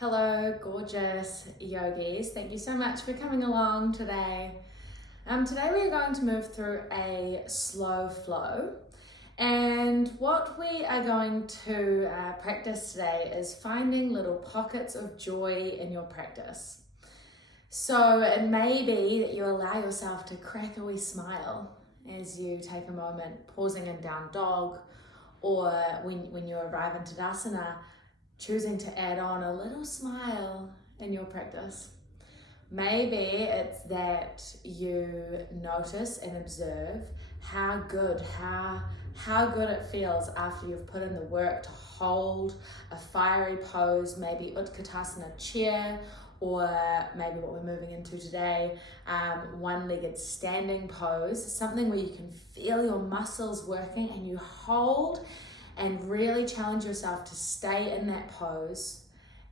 Hello, gorgeous yogis. Thank you so much for coming along today. Today we are going to move through a slow flow. And what we are going to practice today is finding little pockets of joy in your practice. So it may be that you allow yourself to crack a wee smile as you take a moment pausing in down dog, or when you arrive in Tadasana, choosing to add on a little smile in your practice. Maybe it's that you notice and observe how good it feels after you've put in the work to hold a fiery pose, maybe Utkatasana chair, or maybe what we're moving into today, one-legged standing pose, something where you can feel your muscles working and you hold and really challenge yourself to stay in that pose,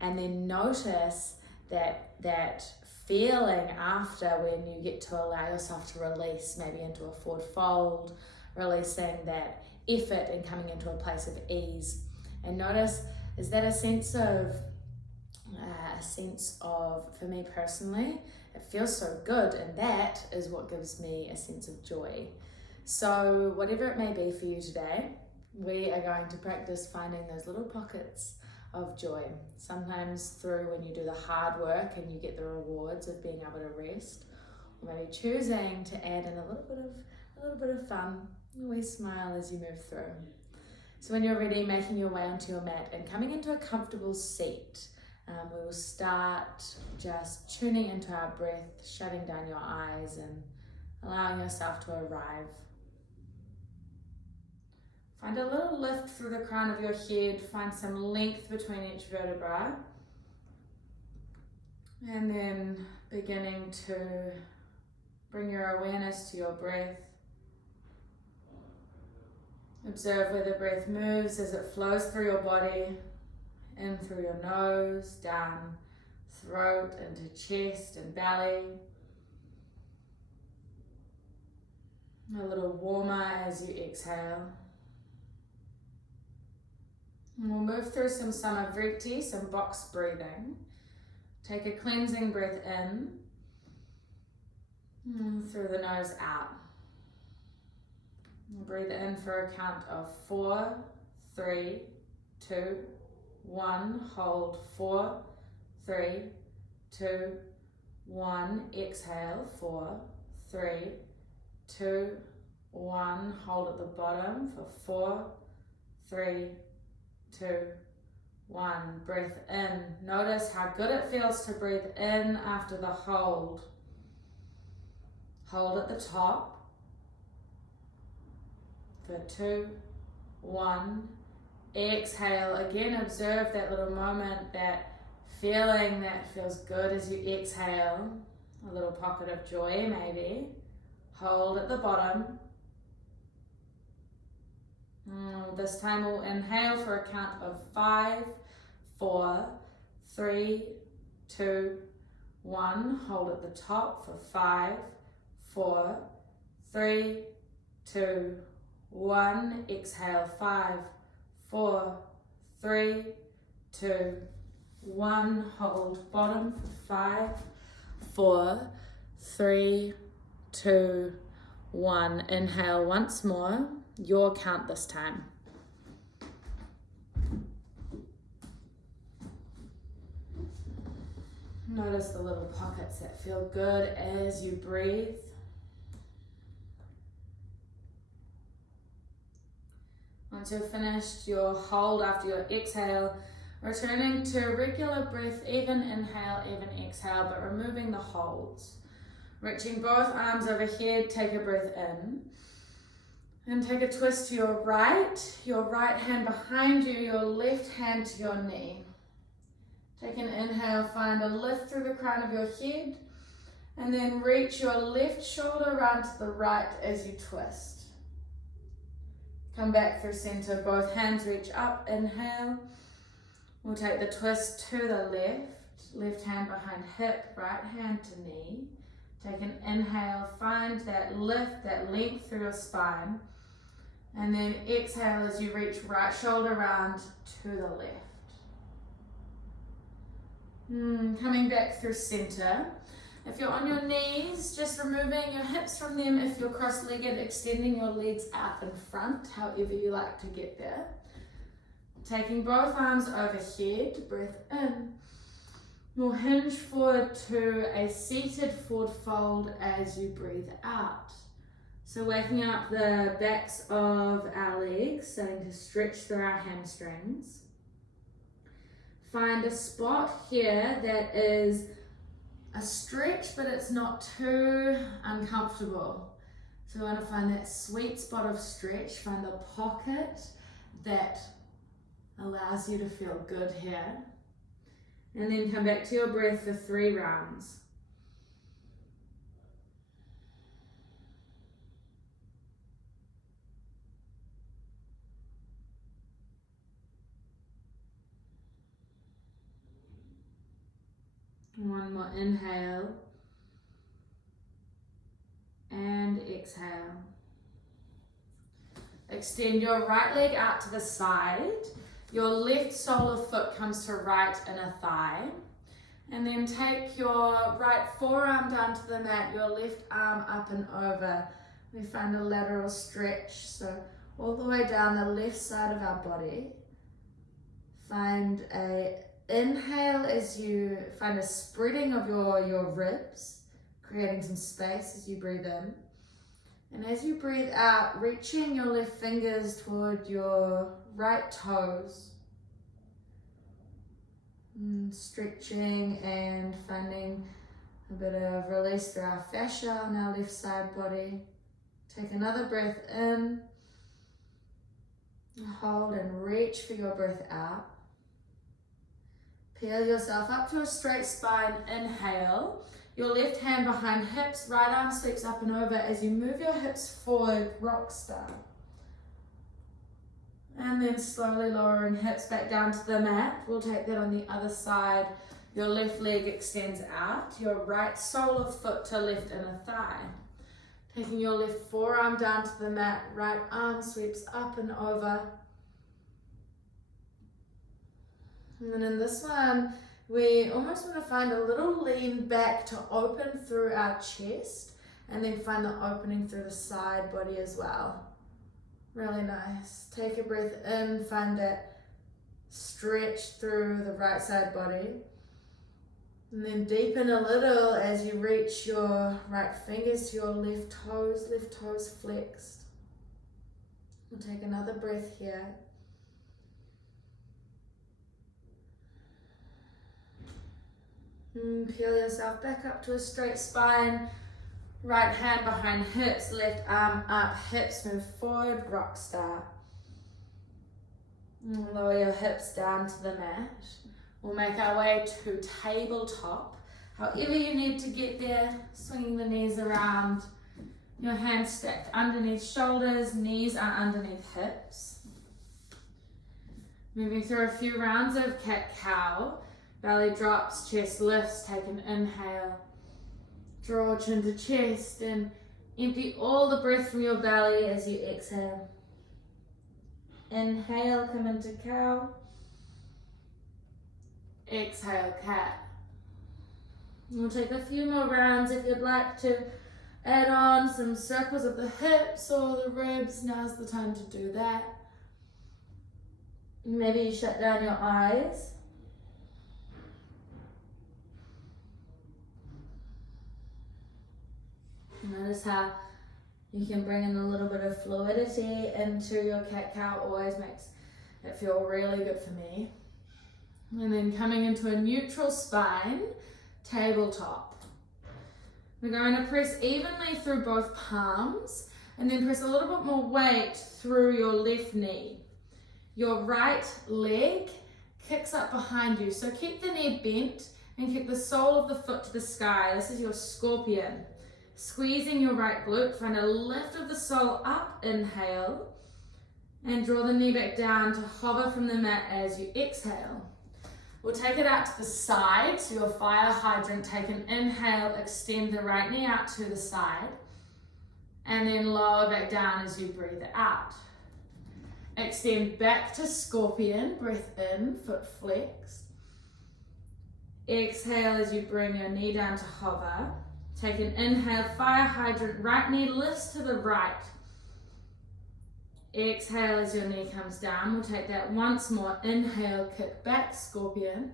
and then notice that feeling after when you get to allow yourself to release maybe into a forward fold, releasing that effort and coming into a place of ease. And notice, is that a sense of, for me personally, it feels so good, and that is what gives me a sense of joy. So whatever it may be for you today, we are going to practice finding those little pockets of joy. Sometimes through when you do the hard work and you get the rewards of being able to rest, or maybe choosing to add in a little bit of fun, a wee smile as you move through. So when you're ready, making your way onto your mat and coming into a comfortable seat, we will start just tuning into our breath, shutting down your eyes and allowing yourself to arrive. Find a little lift through the crown of your head, find some length between each vertebra, and then beginning to bring your awareness to your breath. Observe where the breath moves as it flows through your body, in through your nose, down throat, into chest and belly. A little warmer as you exhale. And we'll move through some Samavriti, some box breathing. Take a cleansing breath in, and through the nose out. And breathe in for a count of 4, 3, 2, 1. Hold 4, 3, 2, 1. Exhale 4, 3, 2, 1. Hold at the bottom for 4, 3, 2, 1. Breath in. Notice how good it feels to breathe in after the hold. Hold at the top for 2, 1. Exhale. Again, observe that little moment, that feeling that feels good as you exhale. A little pocket of joy maybe. Hold at the bottom. This time we'll inhale for a count of 5, 4, 3, 2, 1. Hold at the top for 5, 4, 3, 2, 1. Exhale 5, 4, 3, 2, 1. Hold bottom for 5, 4, 3, 2, 1. Inhale once more. Your count this time. Notice the little pockets that feel good as you breathe. Once you've finished your hold after your exhale, returning to regular breath, even inhale, even exhale, but removing the holds. Reaching both arms overhead, take a breath in. And take a twist to your right hand behind you, your left hand to your knee. Take an inhale, find a lift through the crown of your head, and then reach your left shoulder around to the right as you twist. Come back through center, both hands reach up, inhale. We'll take the twist to the left hand behind hip, right hand to knee. Take an inhale, find that lift, that length through your spine. And then exhale as you reach right shoulder round to the left. Coming back through center. If you're on your knees, just removing your hips from them. If you're cross-legged, extending your legs out in front, however you like to get there. Taking both arms overhead, breath in. We'll hinge forward to a seated forward fold as you breathe out. So waking up the backs of our legs, starting to stretch through our hamstrings. Find a spot here that is a stretch, but it's not too uncomfortable. So we want to find that sweet spot of stretch, find the pocket that allows you to feel good here. And then come back to your breath for 3 rounds. One more inhale and exhale. Extend your right leg out to the side. Your left sole of foot comes to right inner thigh. And then take your right forearm down to the mat, your left arm up and over. We find a lateral stretch, so all the way down the left side of our body. Find a inhale as you find a spreading of your ribs, creating some space as you breathe in. And as you breathe out, reaching your left fingers toward your right toes. Stretching and finding a bit of release through our fascia on our left side body. Take another breath in. Hold and reach for your breath out. Peel yourself up to a straight spine, inhale. Your left hand behind hips, right arm sweeps up and over as you move your hips forward, rock star. And then slowly lowering hips back down to the mat. We'll take that on the other side. Your left leg extends out, your right sole of foot to left inner thigh. Taking your left forearm down to the mat, right arm sweeps up and over. And then in this one, we almost want to find a little lean back to open through our chest and then find the opening through the side body as well. Really nice. Take a breath in, find that stretch through the right side body. And then deepen a little as you reach your right fingers to your left toes flexed. We'll take another breath here. Peel yourself back up to a straight spine. Right hand behind hips, left arm up, hips move forward, rock star. Lower your hips down to the mat. We'll make our way to tabletop. However you need to get there, swinging the knees around. Your hands stacked underneath shoulders, knees are underneath hips. Moving through a few rounds of cat-cow. Belly drops, chest lifts, take an inhale. Draw chin to chest and empty all the breath from your belly as you exhale. Inhale, come into cow. Exhale, cat. We'll take a few more rounds. If you'd like to add on some circles of the hips or the ribs, now's the time to do that. Maybe you shut down your eyes. Notice how you can bring in a little bit of fluidity into your cat-cow. Always makes it feel really good for me. And then coming into a neutral spine, tabletop. We're going to press evenly through both palms and then press a little bit more weight through your left knee. Your right leg kicks up behind you. So keep the knee bent and kick the sole of the foot to the sky. This is your scorpion. Squeezing your right glute, find a lift of the sole up, inhale, and draw the knee back down to hover from the mat as you exhale. We'll take it out to the side, so your fire hydrant, take an inhale, extend the right knee out to the side, and then lower back down as you breathe out. Extend back to scorpion, breath in, foot flexed. Exhale as you bring your knee down to hover. Take an inhale, fire hydrant, right knee lifts to the right. Exhale as your knee comes down. We'll take that once more. Inhale, kick back, scorpion.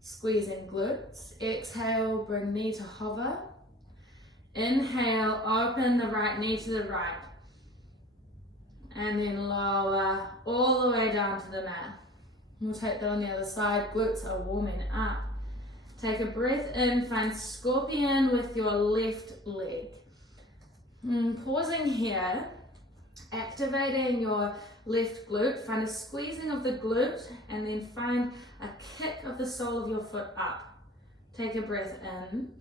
Squeezing glutes. Exhale, bring knee to hover. Inhale, open the right knee to the right. And then lower all the way down to the mat. We'll take that on the other side. Glutes are warming up. Take a breath in, find scorpion with your left leg. Pausing here, activating your left glute, find a squeezing of the glute, and then find a kick of the sole of your foot up. Take a breath in.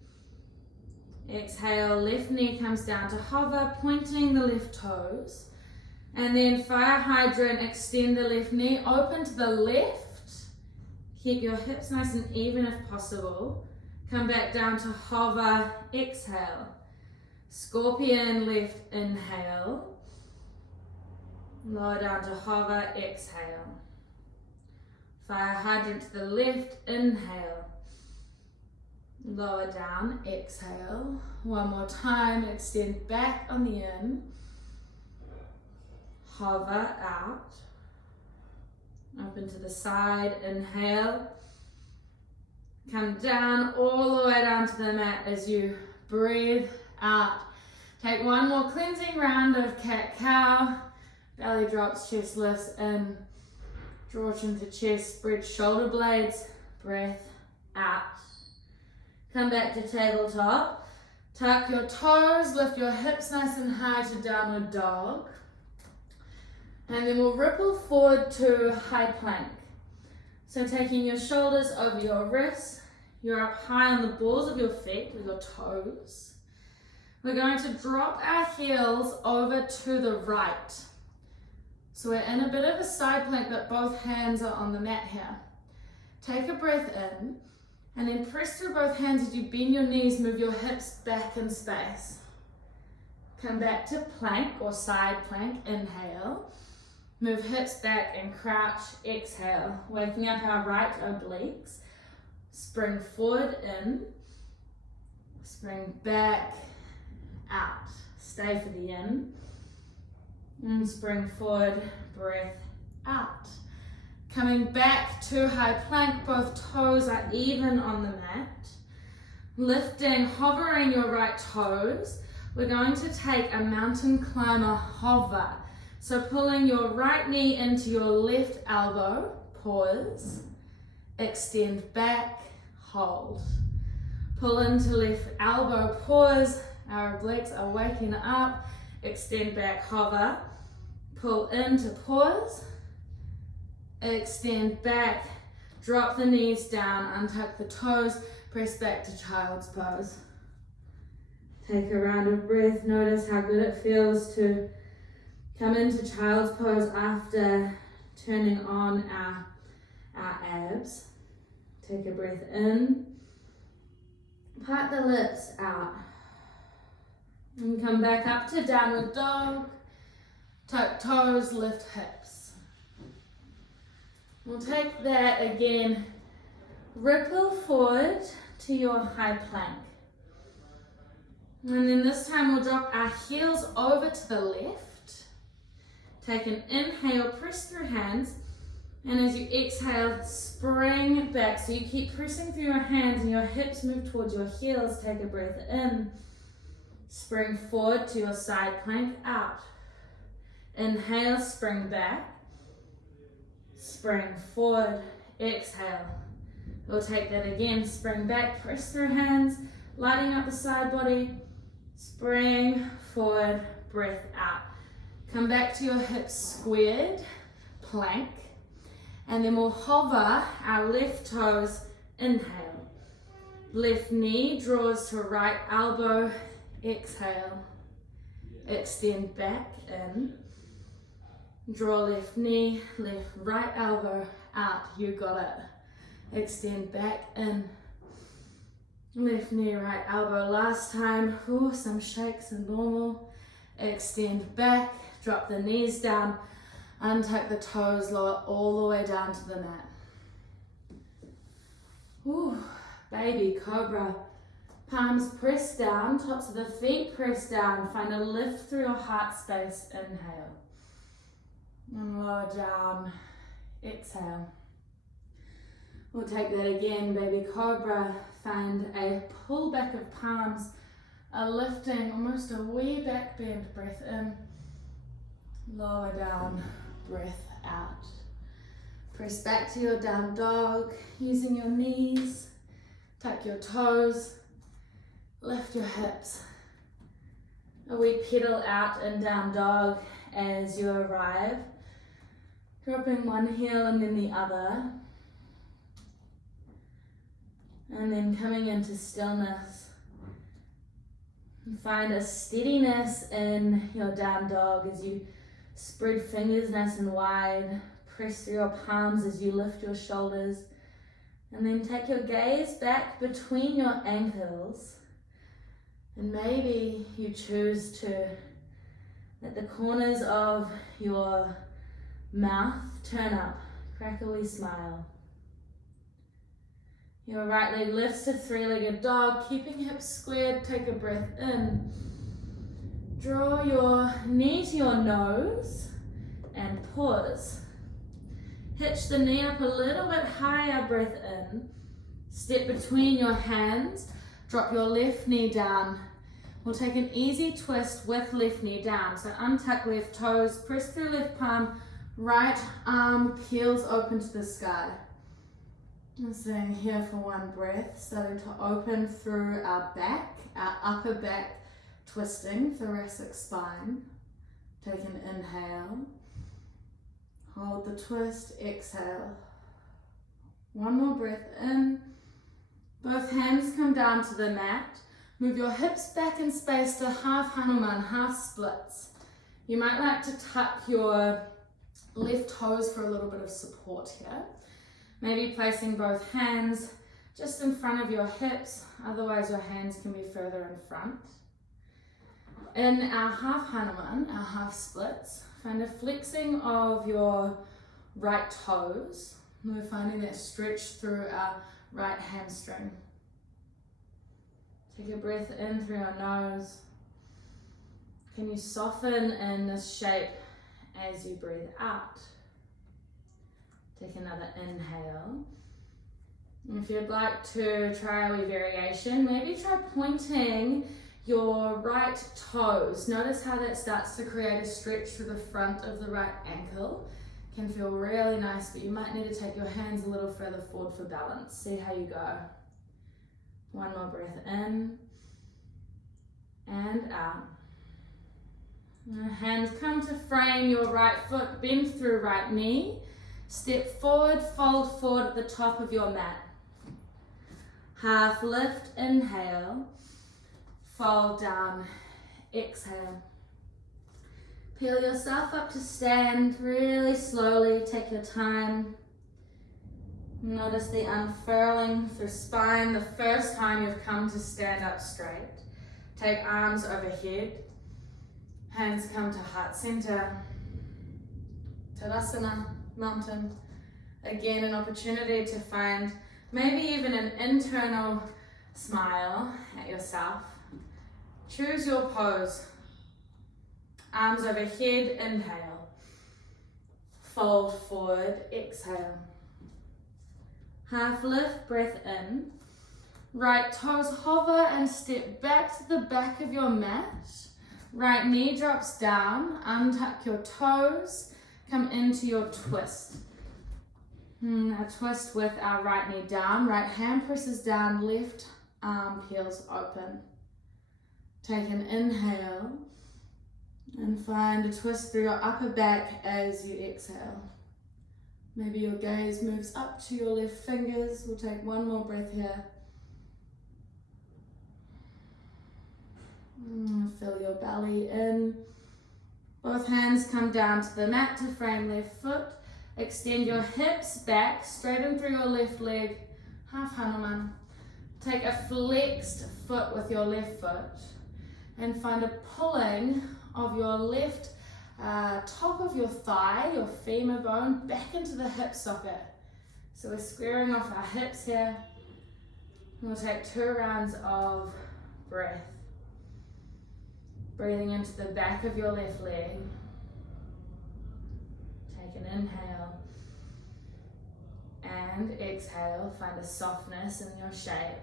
Exhale, left knee comes down to hover, pointing the left toes. And then fire hydrant, extend the left knee, open to the left. Keep your hips nice and even if possible. Come back down to hover, exhale. Scorpion left, inhale. Lower down to hover, exhale. Fire hydrant to the left, inhale. Lower down, exhale. One more time, extend back on the in. Hover out. Open to the side, inhale. Come down all the way down to the mat as you breathe out. Take one more cleansing round of cat-cow. Belly drops, chest lifts in. Draw chin to chest, spread shoulder blades. Breath out. Come back to tabletop. Tuck your toes, lift your hips nice and high to downward dog. And then we'll ripple forward to high plank. So taking your shoulders over your wrists, you're up high on the balls of your feet with your toes. We're going to drop our heels over to the right. So we're in a bit of a side plank, but both hands are on the mat here. Take a breath in, and then press through both hands as you bend your knees, move your hips back in space. Come back to plank or side plank, inhale. Move hips back and crouch, exhale. Waking up our right obliques. Spring forward in. Spring back, out. Stay for the in. And spring forward, breath out. Coming back to high plank, both toes are even on the mat. Lifting, hovering your right toes. We're going to take a mountain climber hover. So pulling your right knee into your left elbow, pause, extend back, hold. Pull into left elbow, pause, our obliques are waking up, extend back, hover, pull into pause, extend back, drop the knees down, untuck the toes, press back to child's pose. Take a round of breath, notice how good it feels to come into child's pose after turning on our abs. Take a breath in. Part the lips out. And come back up to downward dog. Tuck toes, lift hips. We'll take that again. Ripple forward to your high plank. And then this time we'll drop our heels over to the left. Take an inhale, press through hands, and as you exhale, spring back. So you keep pressing through your hands and your hips move towards your heels. Take a breath in, spring forward to your side plank, out. Inhale, spring back, spring forward, exhale. We'll take that again, spring back, press through hands, lighting up the side body, spring forward, breath out. Come back to your hips squared, plank, and then we'll hover our left toes, inhale. Left knee draws to right elbow, exhale. Extend back in. Draw left knee, left right elbow out, you got it. Extend back in. Left knee, right elbow, last time. Ooh, some shakes and normal. Extend back. Drop the knees down, untuck the toes, lower all the way down to the mat. Ooh, baby Cobra. Palms press down, tops of the feet press down. Find a lift through your heart space. Inhale. And lower down. Exhale. We'll take that again, baby Cobra. Find a pull back of palms, a lifting, almost a wee back bend. Breath in. Lower down. Breath out. Press back to your down dog, using your knees. Tuck your toes. Lift your hips. A wee pedal out and down dog as you arrive. Dropping one heel and then the other. And then coming into stillness. And find a steadiness in your down dog as you spread fingers nice and wide. Press through your palms as you lift your shoulders. And then take your gaze back between your ankles. And maybe you choose to let the corners of your mouth turn up. Crack a wee smile. Your right leg lifts to three-legged dog, keeping hips squared. Take a breath in. Draw your knee to your nose and pause. Hitch the knee up a little bit higher, breath in. Step between your hands. Drop your left knee down. We'll take an easy twist with left knee down. So untuck left toes, press through left palm, right arm peels open to the sky. And staying here for one breath, starting to open through our back, our upper back, twisting, thoracic spine. Take an inhale. Hold the twist, exhale. One more breath in. Both hands come down to the mat. Move your hips back in space to half Hanuman, half splits. You might like to tuck your left toes for a little bit of support here. Maybe placing both hands just in front of your hips, otherwise your hands can be further in front. In our half Hanuman, our half splits, find a flexing of your right toes. We're finding that stretch through our right hamstring. Take a breath in through your nose. Can you soften in this shape as you breathe out? Take another inhale. And if you'd like to try a wee variation, maybe try pointing your right toes. Notice how that starts to create a stretch through the front of the right ankle. Can feel really nice, but you might need to take your hands a little further forward for balance. See how you go. One more breath in and out. Hands come to frame your right foot, bend through right knee. Step forward, fold forward at the top of your mat. Half lift, inhale. Fold down, exhale. Peel yourself up to stand really slowly, take your time. Notice the unfurling through spine the first time you've come to stand up straight. Take arms overhead. Hands come to heart center. Shavasana, mountain. Again, an opportunity to find maybe even an internal smile at yourself. Choose your pose. Arms overhead, inhale. Fold forward, exhale. Half lift, breath in. Right toes hover and step back to the back of your mat. Right knee drops down, untuck your toes, come into your twist. A twist with our right knee down, right hand presses down, left arm peels open. Take an inhale and find a twist through your upper back as you exhale. Maybe your gaze moves up to your left fingers. We'll take one more breath here. Fill your belly in. Both hands come down to the mat to frame left foot. Extend your hips back, straighten through your left leg, half Hanuman. Take a flexed foot with your left foot and find a pulling of your left top of your thigh, your femur bone, back into the hip socket. So we're squaring off our hips here. We'll take 2 rounds of breath. Breathing into the back of your left leg. Take an inhale. And exhale, find a softness in your shape.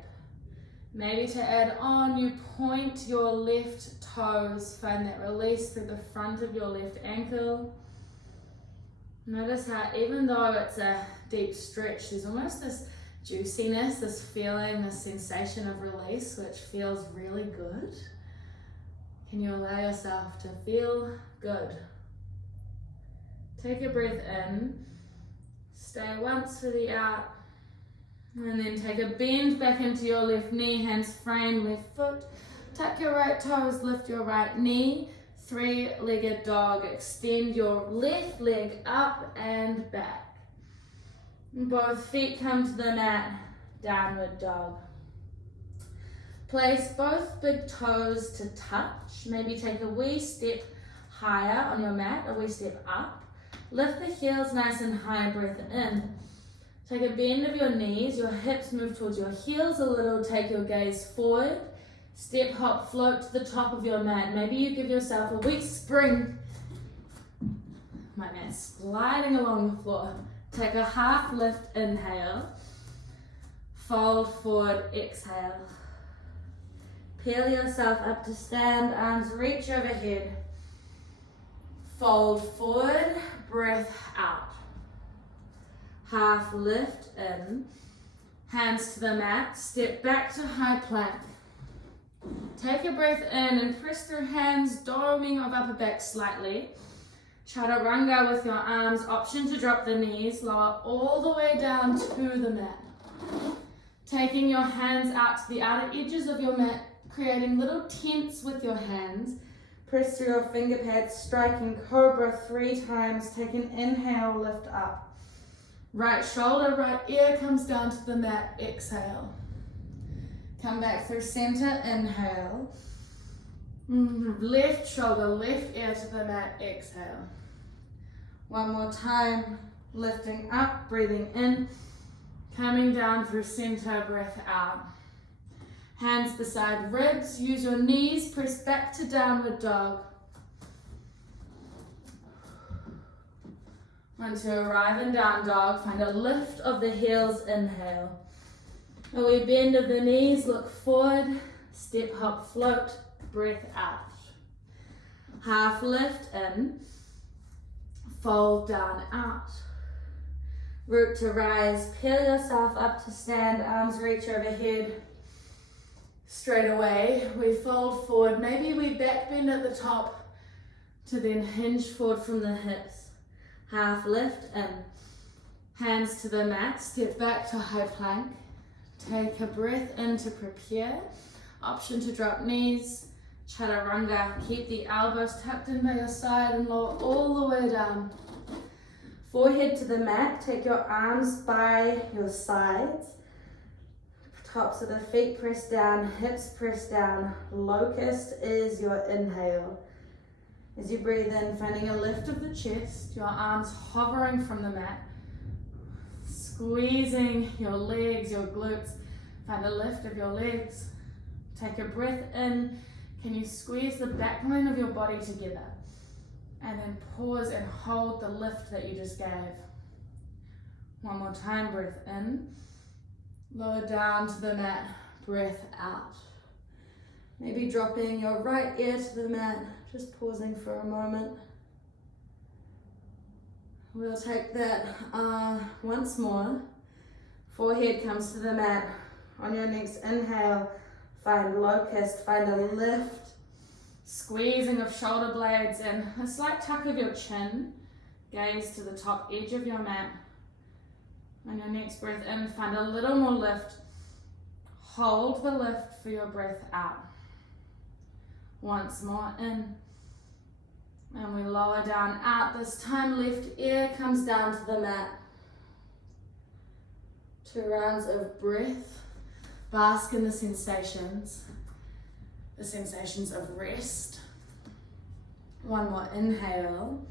Maybe to add on, you point your left toes, find that release through the front of your left ankle. Notice how even though it's a deep stretch, there's almost this juiciness, this feeling, this sensation of release, which feels really good. Can you allow yourself to feel good? Take a breath in, stay once for the out, and then take a bend back into your left knee, hands frame left foot, tuck your right toes, lift your right knee, 3-legged dog, extend your left leg up and back. Both feet come to the mat, downward dog. Place both big toes to touch. Maybe take a wee step higher on your mat, a wee step up. Lift the heels nice and high, breath in. Take a bend of your knees, your hips move towards your heels a little, take your gaze forward. Step, hop, float to the top of your mat. Maybe you give yourself a wee spring. My mat's sliding along the floor. Take a half lift, inhale. Fold forward, exhale. Peel yourself up to stand, arms reach overhead. Fold forward, breath out. Half lift in, hands to the mat, step back to high plank. Take a breath in and press through hands, doming of upper back slightly. Chaturanga with your arms, option to drop the knees, lower all the way down to the mat. Taking your hands out to the outer edges of your mat, creating little tents with your hands. Press through your finger pads, striking Cobra 3 times. Take an inhale, lift up. Right shoulder, right ear comes down to the mat, exhale. Come back through center, inhale. Left shoulder, left ear to the mat, exhale. One more time, lifting up, breathing in. Coming down through center, breath out. Hands beside ribs, use your knees, press back to downward dog. Once you arrive in down dog, find a lift of the heels, inhale. A wee bend of the knees, look forward, step, hop, float, breath out. Half lift in, fold down, out. Root to rise, peel yourself up to stand, arms reach overhead. Straight away, we fold forward, maybe we back bend at the top to then hinge forward from the hips. Half lift in, hands to the mat, step back to high plank. Take a breath in to prepare. Option to drop knees, chaturanga. Keep the elbows tucked in by your side and lower all the way down. Forehead to the mat, take your arms by your sides. Tops of the feet press down, hips press down. Locust is your inhale. As you breathe in, finding a lift of the chest, your arms hovering from the mat. Squeezing your legs, your glutes. Find a lift of your legs. Take a breath in. Can you squeeze the backbone of your body together? And then pause and hold the lift that you just gave. One more time, breath in. Lower down to the mat, breath out. Maybe dropping your right ear to the mat, just pausing for a moment. We'll take that once more. Forehead comes to the mat. On your next inhale, find locust, find a lift. Squeezing of shoulder blades and a slight tuck of your chin. Gaze to the top edge of your mat. On your next breath in, find a little more lift. Hold the lift for your breath out. Once more in. And we lower down, out. This time left ear comes down to the mat. 2 rounds of breath. Bask in the sensations of rest. One more inhale.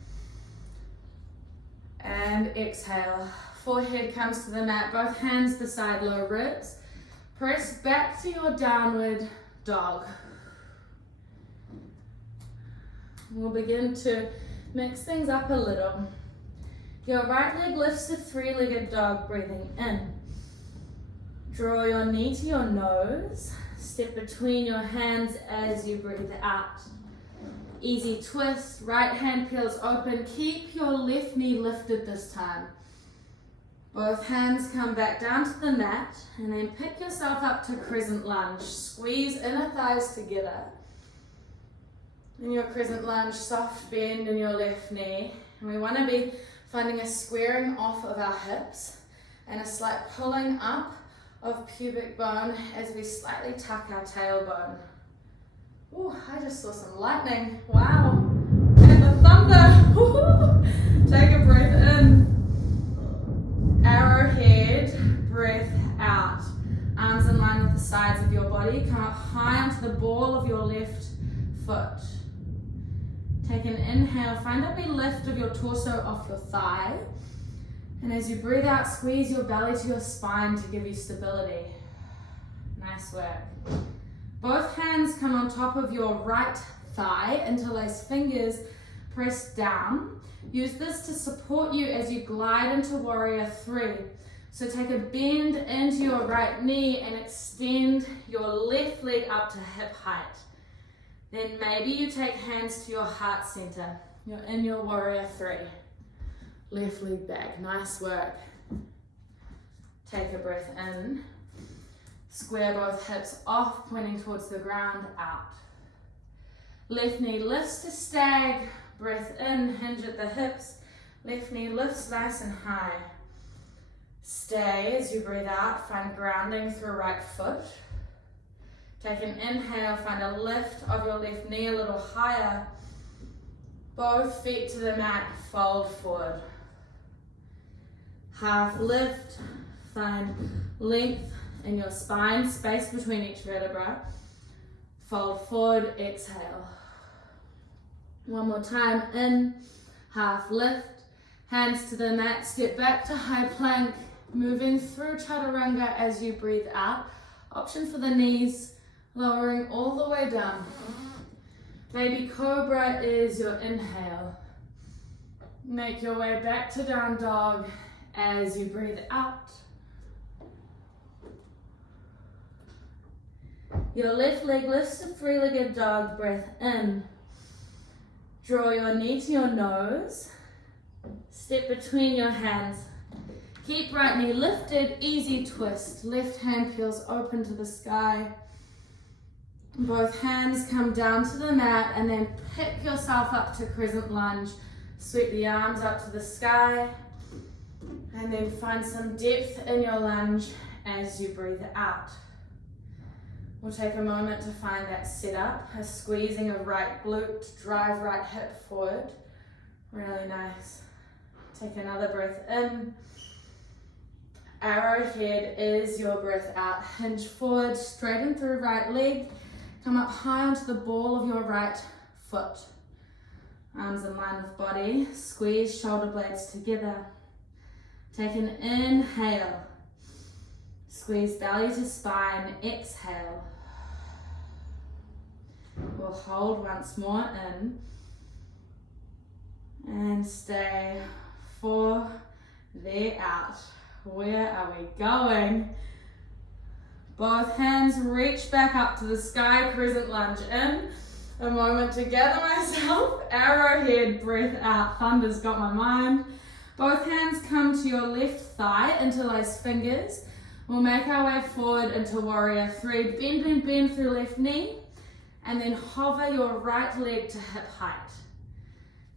And exhale. Forehead comes to the mat, both hands beside low ribs. Press back to your downward dog. We'll begin to mix things up a little. Your right leg lifts to three-legged dog, breathing in. Draw your knee to your nose. Step between your hands as you breathe out. Easy twist, right hand peels open. Keep your left knee lifted this time. Both hands come back down to the mat and then pick yourself up to Crescent Lunge. Squeeze inner thighs together. In your Crescent Lunge, soft bend in your left knee. And we want to be finding a squaring off of our hips and a slight pulling up of pubic bone as we slightly tuck our tailbone. Oh, I just saw some lightning. Wow. And the thunder. Take a breath in. Arrowhead, breath out. Arms in line with the sides of your body. Come up high onto the ball of your left foot. Take an inhale. Find a wee lift of your torso off your thigh. And as you breathe out, squeeze your belly to your spine to give you stability. Nice work. Both hands come on top of your right thigh, interlace fingers, press down. Use this to support you as you glide into Warrior 3. So take a bend into your right knee and extend your left leg up to hip height. Then maybe you take hands to your heart center. You're in your Warrior 3. Left leg back, nice work. Take a breath in. Square both hips off, pointing towards the ground, out. Left knee lifts to stag, breath in, hinge at the hips. Left knee lifts nice and high. Stay as you breathe out, find grounding through right foot. Take an inhale, find a lift of your left knee a little higher. Both feet to the mat, fold forward. Half lift, find length in your spine, space between each vertebra. Fold forward, exhale. One more time, in, half lift, hands to the mat, step back to high plank, moving through chaturanga as you breathe out. Option for the knees, lowering all the way down. Baby Cobra is your inhale. Make your way back to down dog as you breathe out. Your left leg lifts to three-legged dog, breath in. Draw your knee to your nose. Step between your hands. Keep right knee lifted, easy twist. Left hand peels open to the sky. Both hands come down to the mat and then pick yourself up to Crescent Lunge. Sweep the arms up to the sky. And then find some depth in your lunge as you breathe out. We'll take a moment to find that setup, a squeezing of right glute to drive right hip forward. Really nice. Take another breath in. Arrowhead is your breath out. Hinge forward, straighten through right leg. Come up high onto the ball of your right foot. Arms in line with body. Squeeze shoulder blades together. Take an inhale. Squeeze belly to spine. Exhale. We'll hold once more in. And stay for the out. Where are we going? Both hands reach back up to the sky, Crescent Lunge in. A moment to gather myself. Arrowhead, breath out. Thunder's got my mind. Both hands come to your left thigh, interlace fingers. We'll make our way forward into Warrior 3. Bend, bend, bend through left knee. And then hover your right leg to hip height.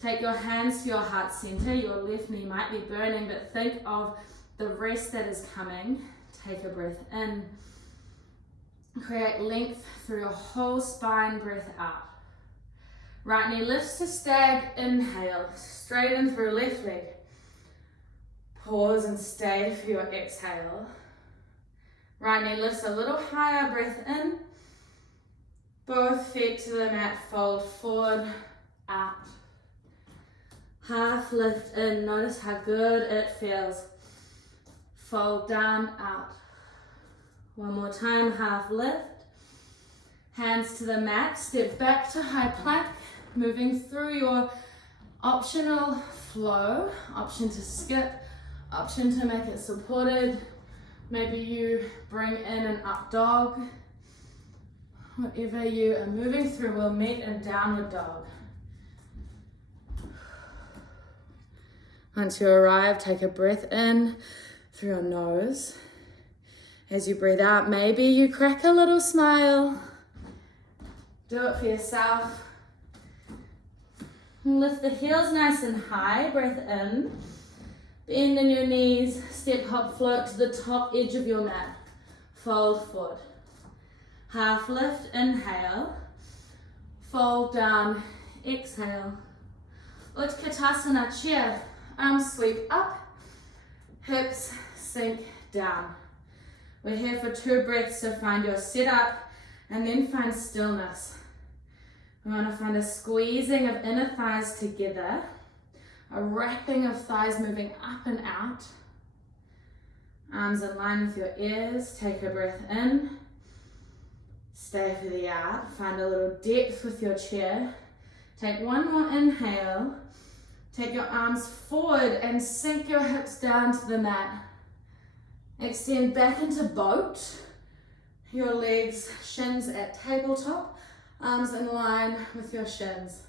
Take your hands to your heart center. Your left knee might be burning, but think of the rest that is coming. Take a breath in. Create length through your whole spine, breath out. Right knee lifts to stag, inhale. Straighten through left leg. Pause and stay for your exhale. Right knee lifts a little higher, breath in. Both feet to the mat, fold forward, out. Half lift in, notice how good it feels. Fold down, out. One more time, half lift. Hands to the mat, step back to high plank, moving through your optional flow, option to skip, option to make it supported. Maybe you bring in an up dog. Whatever you are moving through, we'll meet in downward dog. Once you arrive, take a breath in through your nose. As you breathe out, maybe you crack a little smile. Do it for yourself. Lift the heels nice and high, breath in. Bend in your knees, step, hop, float to the top edge of your mat. Fold forward. Half lift, inhale. Fold down, exhale. Utkatasana chair. Arms sweep up, hips sink down. We're here for 2 breaths, so find your setup and then find stillness. We want to find a squeezing of inner thighs together, a wrapping of thighs moving up and out. Arms in line with your ears. Take a breath in. Stay for the out. Find a little depth with your chair. Take one more inhale. Take your arms forward and sink your hips down to the mat. Extend back into boat. Your legs, shins at tabletop. Arms in line with your shins.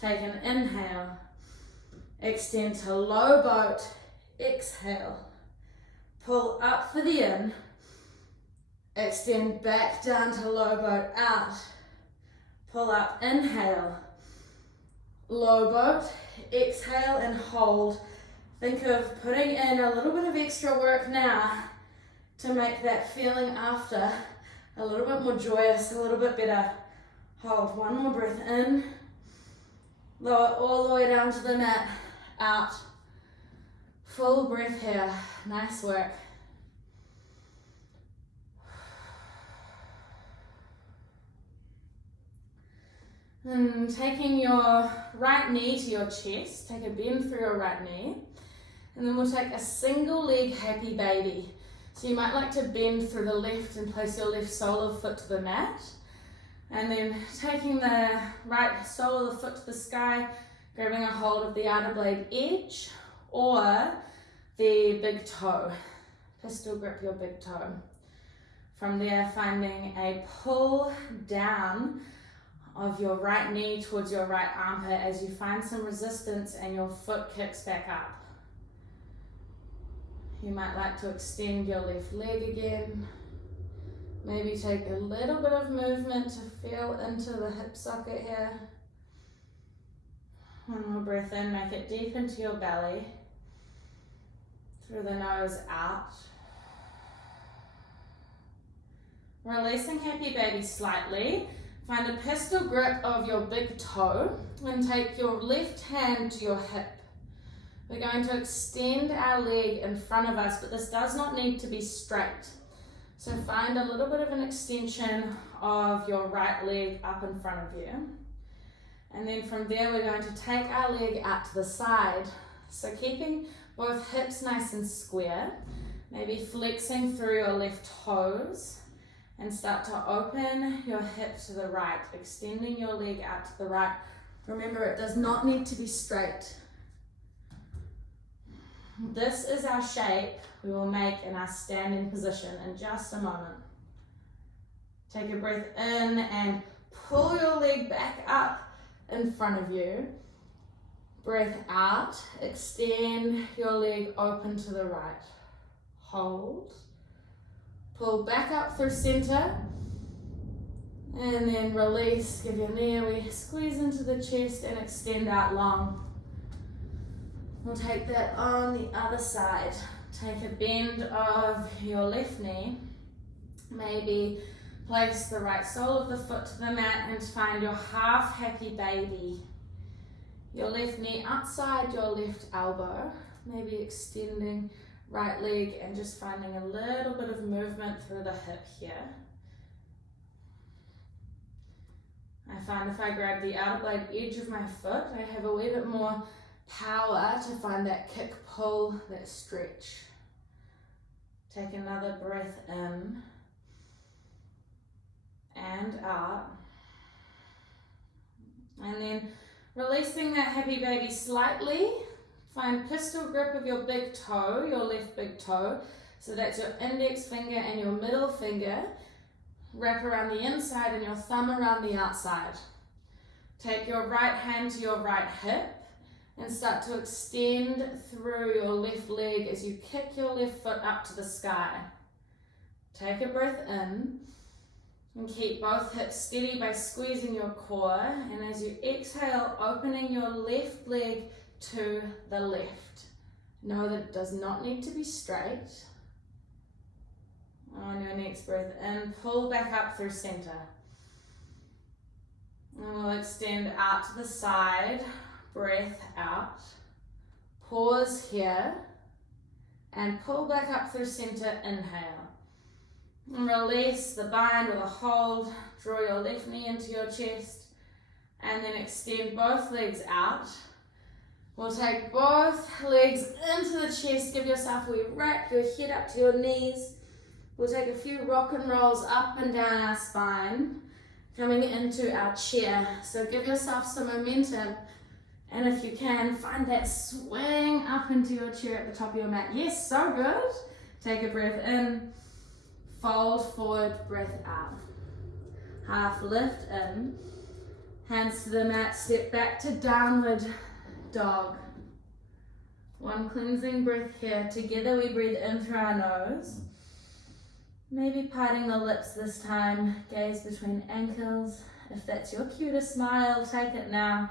Take an inhale. Extend to low boat. Exhale. Pull up for the in. Extend back down to low boat. Out. Pull up. Inhale. Low boat. Exhale and hold. Think of putting in a little bit of extra work now to make that feeling after a little bit more joyous, a little bit better. Hold. One more breath in. Lower all the way down to the mat. Out. Full breath here. Nice work. And taking your right knee to your chest, take a bend through your right knee, and then we'll take a single leg happy baby. So you might like to bend through the left and place your left sole of the foot to the mat, and then taking the right sole of the foot to the sky, grabbing a hold of the outer blade edge or the big toe. Pistol grip your big toe. From there, finding a pull down of your right knee towards your right armpit as you find some resistance and your foot kicks back up. You might like to extend your left leg again. Maybe take a little bit of movement to feel into the hip socket here. One more breath in, make it deep into your belly. Through the nose, out. Releasing happy baby slightly. Find a pistol grip of your big toe and take your left hand to your hip. We're going to extend our leg in front of us, but this does not need to be straight. So find a little bit of an extension of your right leg up in front of you. And then from there, we're going to take our leg out to the side. So keeping both hips nice and square, maybe flexing through your left toes, and start to open your hip to the right, extending your leg out to the right. Remember, it does not need to be straight. This is our shape we will make in our standing position in just a moment. Take a breath in and pull your leg back up in front of you. Breath out, extend your leg open to the right. Hold. Pull back up through center, and then release, give your knee a wee squeeze into the chest and extend out long. We'll take that on the other side. Take a bend of your left knee, maybe place the right sole of the foot to the mat and find your half happy baby. Your left knee outside your left elbow, maybe extending right leg and just finding a little bit of movement through the hip here. I find if I grab the outer blade edge of my foot, I have a wee bit more power to find that kick pull, that stretch. Take another breath in. and out. And then releasing that happy baby slightly. Find pistol grip of your big toe, your left big toe. So that's your index finger and your middle finger. Wrap around the inside and your thumb around the outside. Take your right hand to your right hip and start to extend through your left leg as you kick your left foot up to the sky. Take a breath in and keep both hips steady by squeezing your core, and as you exhale, opening your left leg to the left. Know that it does not need to be straight. On your next breath in, pull back up through center. And we'll extend out to the side, breath out. Pause here and pull back up through center, inhale. And release the bind or the hold, draw your left knee into your chest and then extend both legs out. We'll take both legs into the chest, give yourself a wee wrap, your head up to your knees. We'll take a few rock and rolls up and down our spine, coming into our chair. So give yourself some momentum, and if you can, find that swing up into your chair at the top of your mat. Yes, so good. Take a breath in, fold forward, breath out. Half lift in, hands to the mat, step back to downward dog. One cleansing breath here. Together we breathe in through our nose. Maybe parting the lips this time, gaze between ankles. If that's your cue to smile, take it now.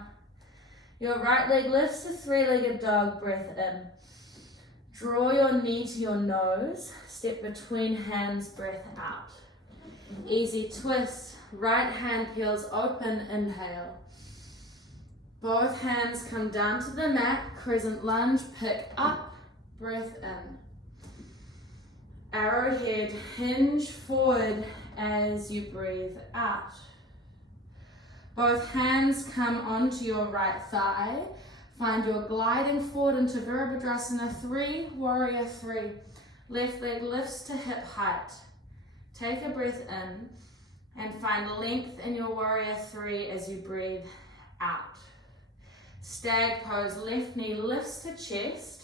Your right leg lifts to three-legged dog, breath in. Draw your knee to your nose, step between hands, breath out. Easy twist, right hand peels open, inhale. Both hands come down to the mat, crescent lunge, pick up, breath in. Arrowhead, hinge forward as you breathe out. Both hands come onto your right thigh. Find your gliding forward into Virabhadrasana 3, Warrior 3. Left leg lifts to hip height. Take a breath in and find length in your Warrior 3 as you breathe out. Stag pose, left knee lifts to chest.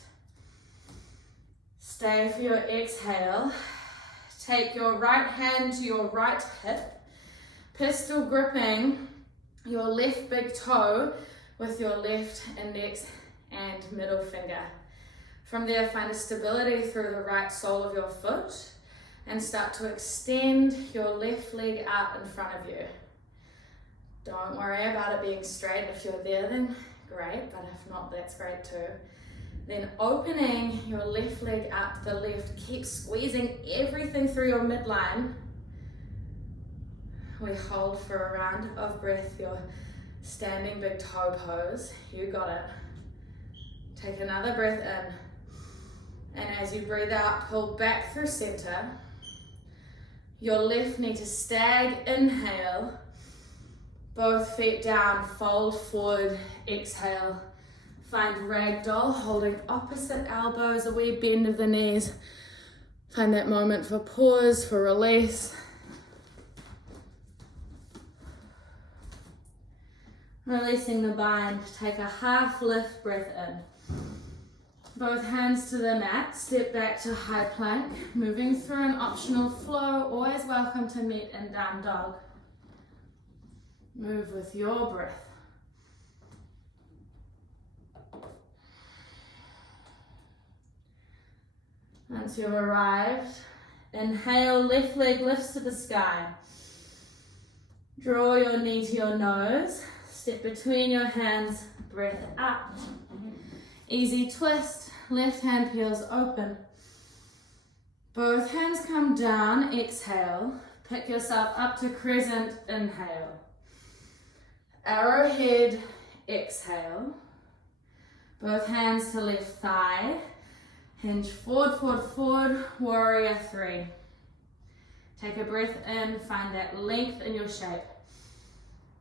Stay for your exhale. Take your right hand to your right hip, pistol gripping your left big toe with your left index and middle finger. From there, find a stability through the right sole of your foot and start to extend your left leg out in front of you. Don't worry about it being straight. If you're there, then great, but if not, that's great too. Then opening your left leg out to the left, keep squeezing everything through your midline. We hold for a round of breath, your standing big toe pose. You got it. Take another breath in. And as you breathe out, pull back through center. Your left knee to stag, inhale. Both feet down, fold forward, exhale. Find ragdoll, holding opposite elbows, a wee bend of the knees. Find that moment for pause, for release. Releasing the bind, take a half lift breath in. Both hands to the mat, step back to high plank, moving through an optional flow, always welcome to meet in down dog. Move with your breath. Once you've arrived, inhale, left leg lifts to the sky. Draw your knee to your nose, step between your hands, breath out. Easy twist, left hand peels open. Both hands come down, exhale. Pick yourself up to crescent, inhale. Arrowhead, exhale. Both hands to left thigh. Hinge forward, forward, forward, Warrior 3. Take a breath in, find that length in your shape.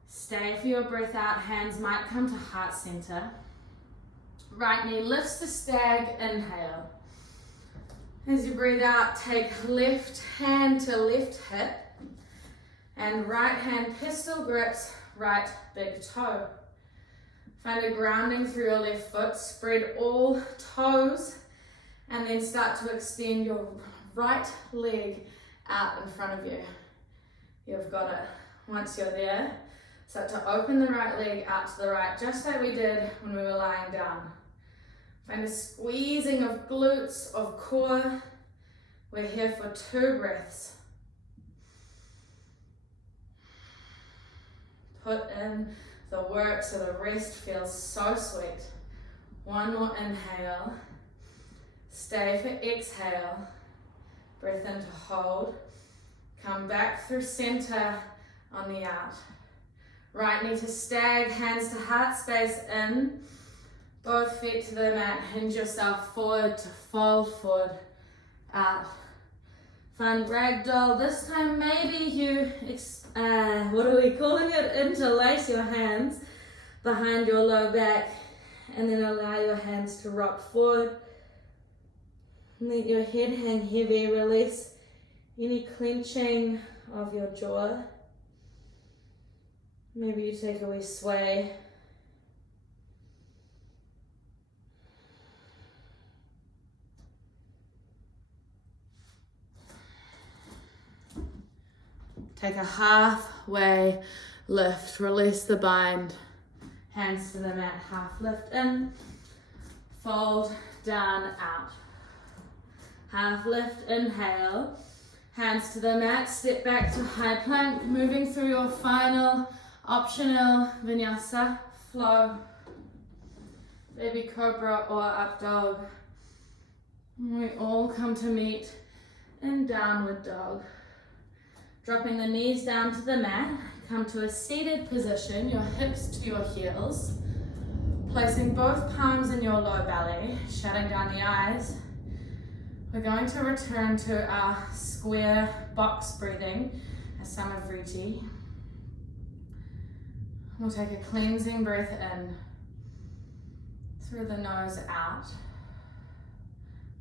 Stay for your breath out, hands might come to heart center. Right knee lifts to stag, inhale. As you breathe out, take left hand to left hip And right hand pistol grips right big toe. Find a grounding through your left foot, spread all toes, and then start to extend your right leg out in front of you. You've got it. Once you're there, start to open the right leg out to the right, just like we did when we were lying down. Find a squeezing of glutes, of core. We're here for 2 breaths. Put in the work so the rest feels so sweet. 1 more inhale. Stay for exhale. Breath in to hold. Come back through center on the out. Right knee to stag, hands to heart space in. Both feet to the mat. Hinge yourself forward to fold forward, out. Find ragdoll. This time maybe you, what are we calling it? Interlace your hands behind your low back and then allow your hands to rock forward. Let your head hang heavy. Release any clenching of your jaw. Maybe you take a wee sway. Take a halfway lift, release the bind, hands to the mat, half lift in, fold down, out. Half lift, inhale, hands to the mat, step back to high plank, moving through your final optional vinyasa flow. Baby Cobra or up dog. We all come to meet in downward dog. Dropping the knees down to the mat, come to a seated position, your hips to your heels. Placing both palms in your low belly, shutting down the eyes. We're going to return to our square box breathing, a Samavriti. We'll take a cleansing breath in, through the nose out.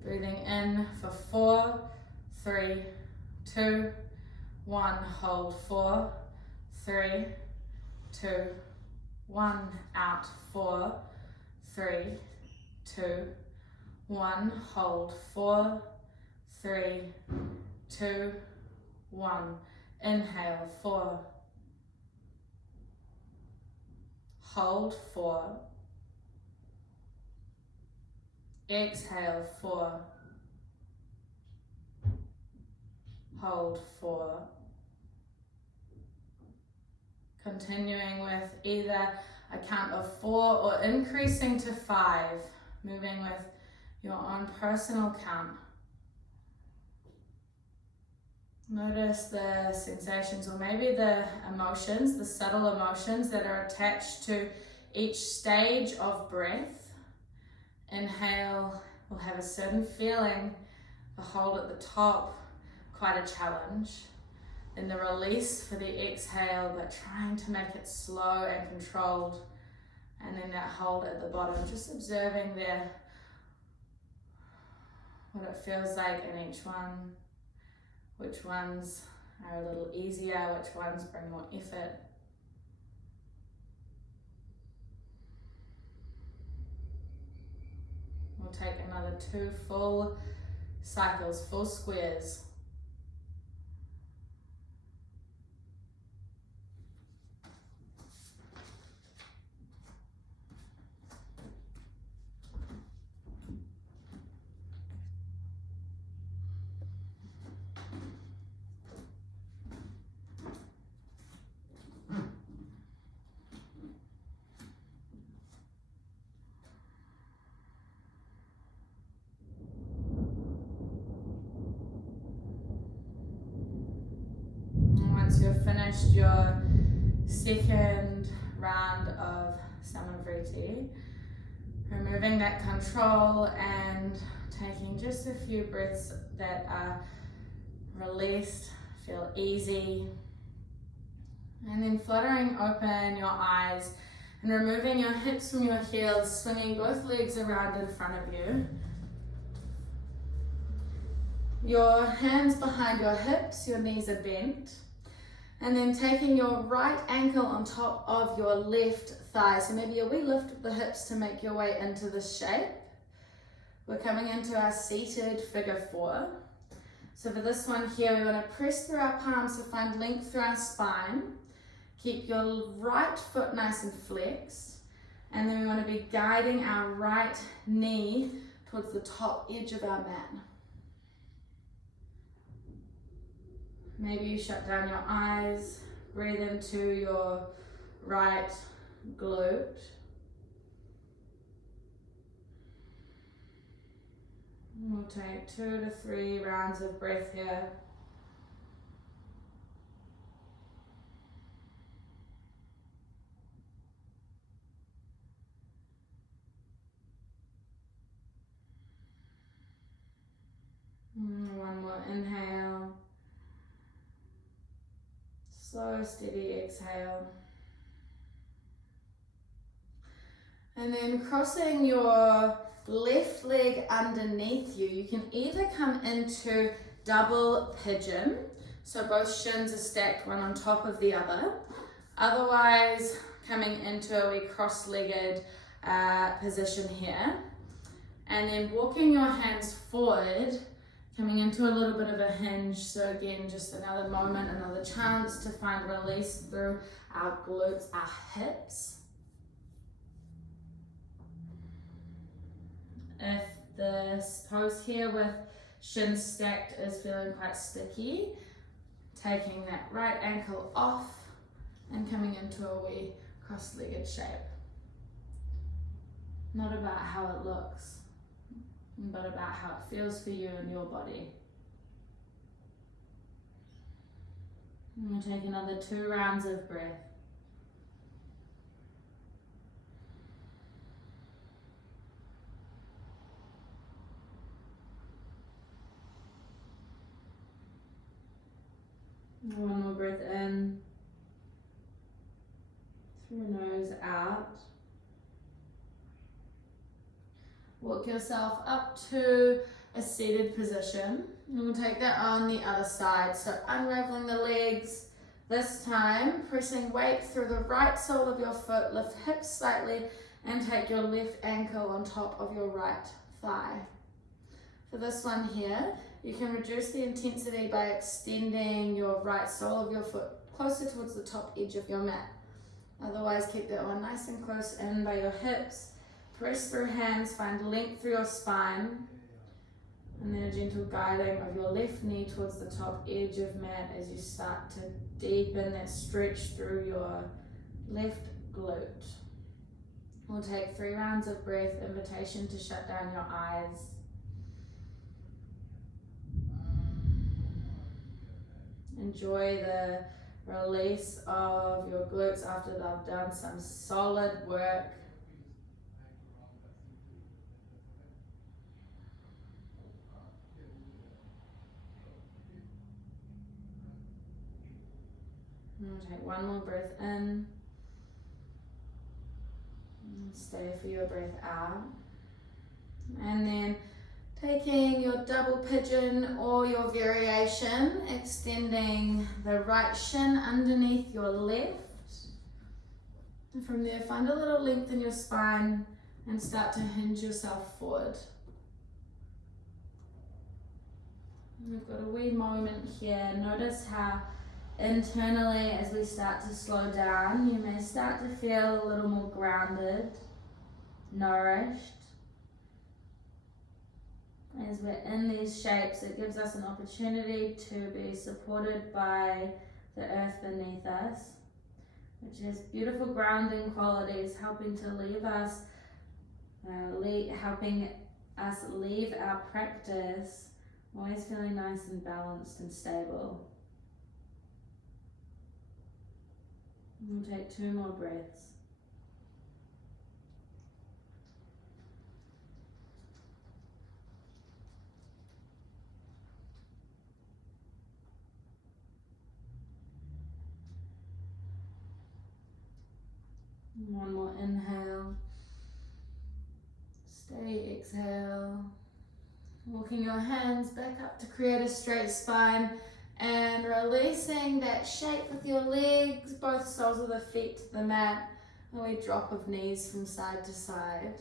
Breathing in for 4, 3, 2, 1. Hold 4, 3, 2, 1. Out 4, 3, 2, 1. Hold 4, 3, 2, 1. Inhale 4. Hold 4. Exhale 4. Hold 4. Continuing with either a count of 4 or increasing to 5, moving with your own personal count. Notice the sensations or maybe the emotions, the subtle emotions that are attached to each stage of breath. Inhale, we'll have a certain feeling, the hold at the top, quite a challenge. Then the release for the exhale, but trying to make it slow and controlled. And then that hold at the bottom, just observing there what it feels like in each one. Which ones are a little easier, which ones bring more effort. We'll take another 2 full cycles, full squares. Once you've finished your second round of Samavriti, removing that control and taking just a few breaths that are released, feel easy, and then fluttering open your eyes and removing your hips from your heels, swinging both legs around in front of you. Your hands behind your hips, your knees are bent. And then taking your right ankle on top of your left thigh. So maybe a wee lift of the hips to make your way into this shape. We're coming into our seated figure 4. So for this one here, we want to press through our palms to find length through our spine. Keep your right foot nice and flexed. And then we want to be guiding our right knee towards the top edge of our mat. Maybe you shut down your eyes, breathe into your right glute. We'll take 2 to 3 rounds of breath here. One more inhale. Slow, steady exhale. And then crossing your left leg underneath you, you can either come into double pigeon, so both shins are stacked one on top of the other. Otherwise, coming into a wee cross-legged position here. And then walking your hands forward, coming into a little bit of a hinge. So again, just another moment, another chance to find release through our glutes, our hips. If the pose here with shins stacked is feeling quite sticky, taking that right ankle off and coming into a wee cross-legged shape. Not about how it looks, but about how it feels for you and your body. And we'll take another 2 rounds of breath. One more breath in, through nose out. Walk yourself up to a seated position. And we'll take that on the other side. So unraveling the legs, this time pressing weight through the right sole of your foot, lift hips slightly and take your left ankle on top of your right thigh. For this one here, you can reduce the intensity by extending your right sole of your foot closer towards the top edge of your mat. Otherwise, keep that one nice and close in by your hips. Press through hands, find length through your spine. And then a gentle guiding of your left knee towards the top edge of mat as you start to deepen that stretch through your left glute. We'll take 3 rounds of breath, invitation to shut down your eyes. Enjoy the release of your glutes after they've done some solid work. And we'll take 1 more breath in. And stay for your breath out. And then taking your double pigeon or your variation, extending the right shin underneath your left. And from there, find a little length in your spine and start to hinge yourself forward. And we've got a wee moment here. Notice how internally, as we start to slow down, you may start to feel a little more grounded, nourished. As we're in these shapes, it gives us an opportunity to be supported by the earth beneath us, which has beautiful grounding qualities, helping to leave us, helping us leave our practice always feeling nice and balanced and stable. We'll take 2 more breaths. One more inhale. Steady exhale. Walking your hands back up to create a straight spine And releasing that shape with your legs, both soles of the feet to the mat, and we drop of knees from side to side.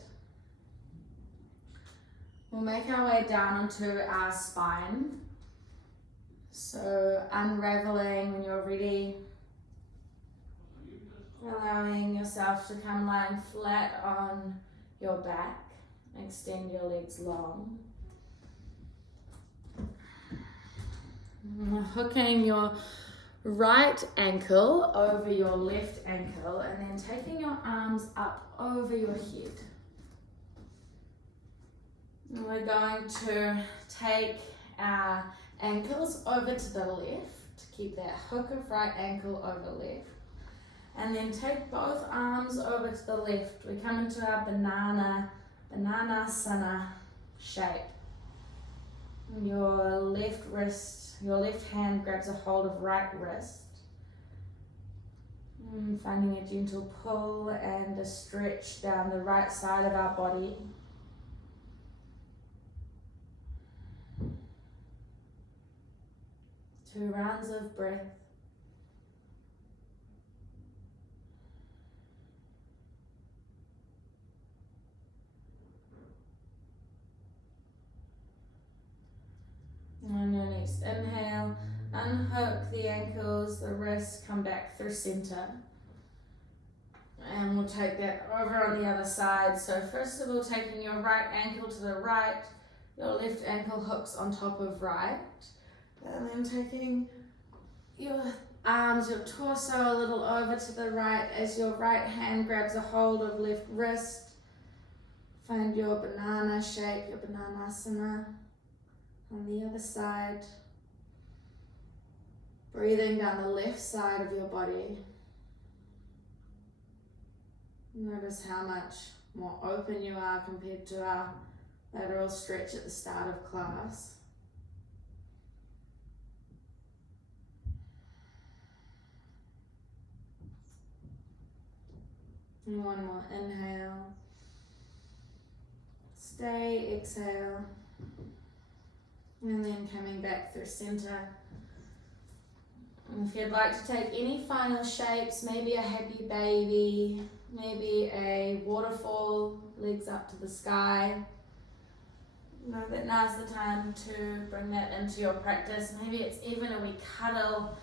We'll make our way down onto our spine. So unraveling when you're ready, allowing yourself to come lying flat on your back, extend your legs long. Hooking your right ankle over your left ankle and then taking your arms up over your head. And we're going to take our ankles over to the left, keep that hook of right ankle over left, and then take both arms over to the left. We come into our vinyasa shape. Your left wrist, your left hand grabs a hold of right wrist. Finding a gentle pull and a stretch down the right side of our body. Two rounds of breath. On your next inhale, unhook the ankles, the wrists, come back through center. And we'll take that over on the other side. So first of all, taking your right ankle to the right, your left ankle hooks on top of right. And then taking your arms, your torso a little over to the right as your right hand grabs a hold of left wrist. Find your banana shape, your bananasana. On the other side, breathing down the left side of your body. Notice how much more open you are compared to our lateral stretch at the start of class. And one more inhale. Stay, exhale. And then coming back through center. And if you'd like to take any final shapes, maybe a happy baby, maybe a waterfall, legs up to the sky. Know that now's the time to bring that into your practice. Maybe it's even a wee cuddle,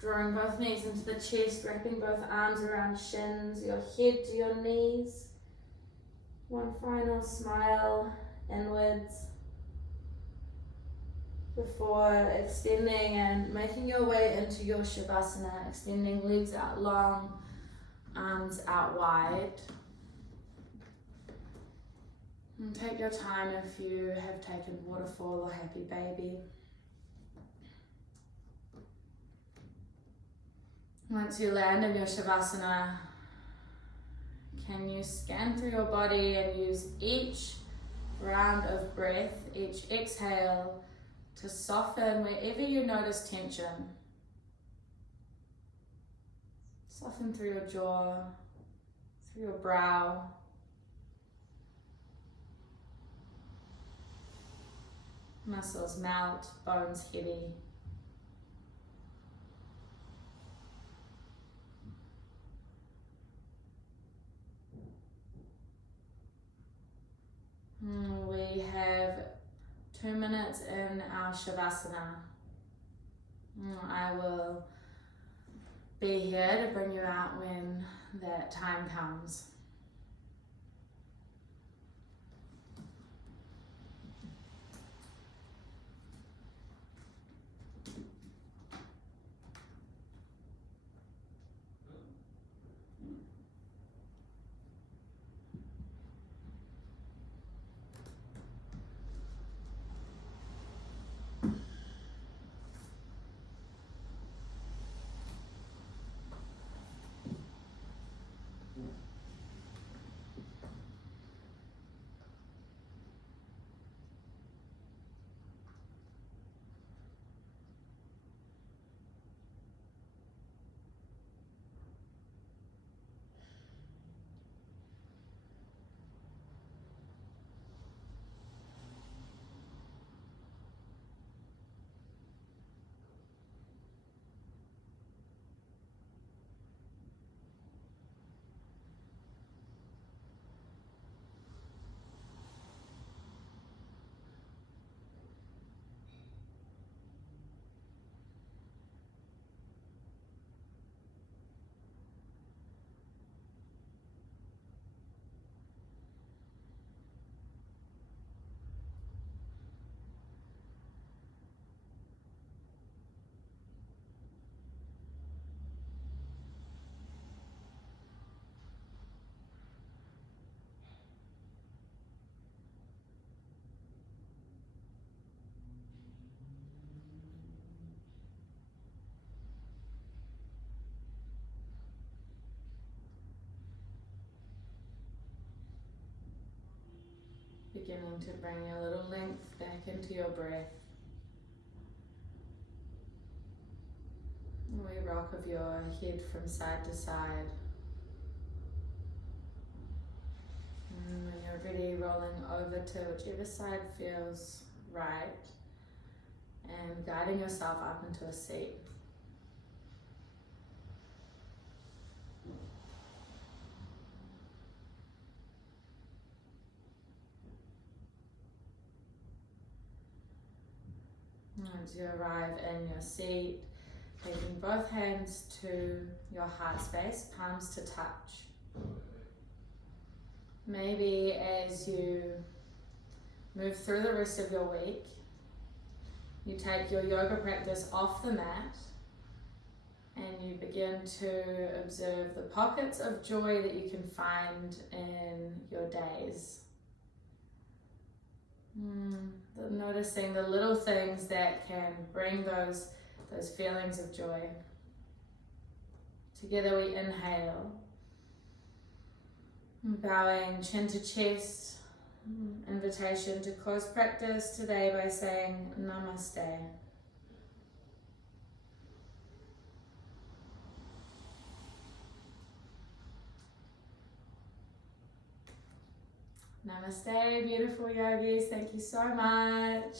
drawing both knees into the chest, wrapping both arms around shins, your head to your knees. One final smile inwards before extending and making your way into your Shavasana, extending legs out long, arms out wide. And take your time if you have taken waterfall or happy baby. Once you land in your Shavasana, can you scan through your body and use each round of breath, each exhale, to soften wherever you notice tension. Soften through your jaw, through your brow. Muscles melt, bones heavy. We have 2 minutes in our Shavasana. I will be here to bring you out when that time comes. beginning to bring a little length back into your breath. We rock of your head from side to side. And when you're ready, rolling over to whichever side feels right and guiding yourself up into a seat. As you arrive in your seat, taking both hands to your heart space, palms to touch. Maybe as you move through the rest of your week, you take your yoga practice off the mat and you begin to observe the pockets of joy that you can find in your days. Noticing the little things that can bring those feelings of joy. Together we inhale, bowing chin to chest, invitation to close practice today by saying Namaste. Namaste, beautiful yogis. Thank you so much.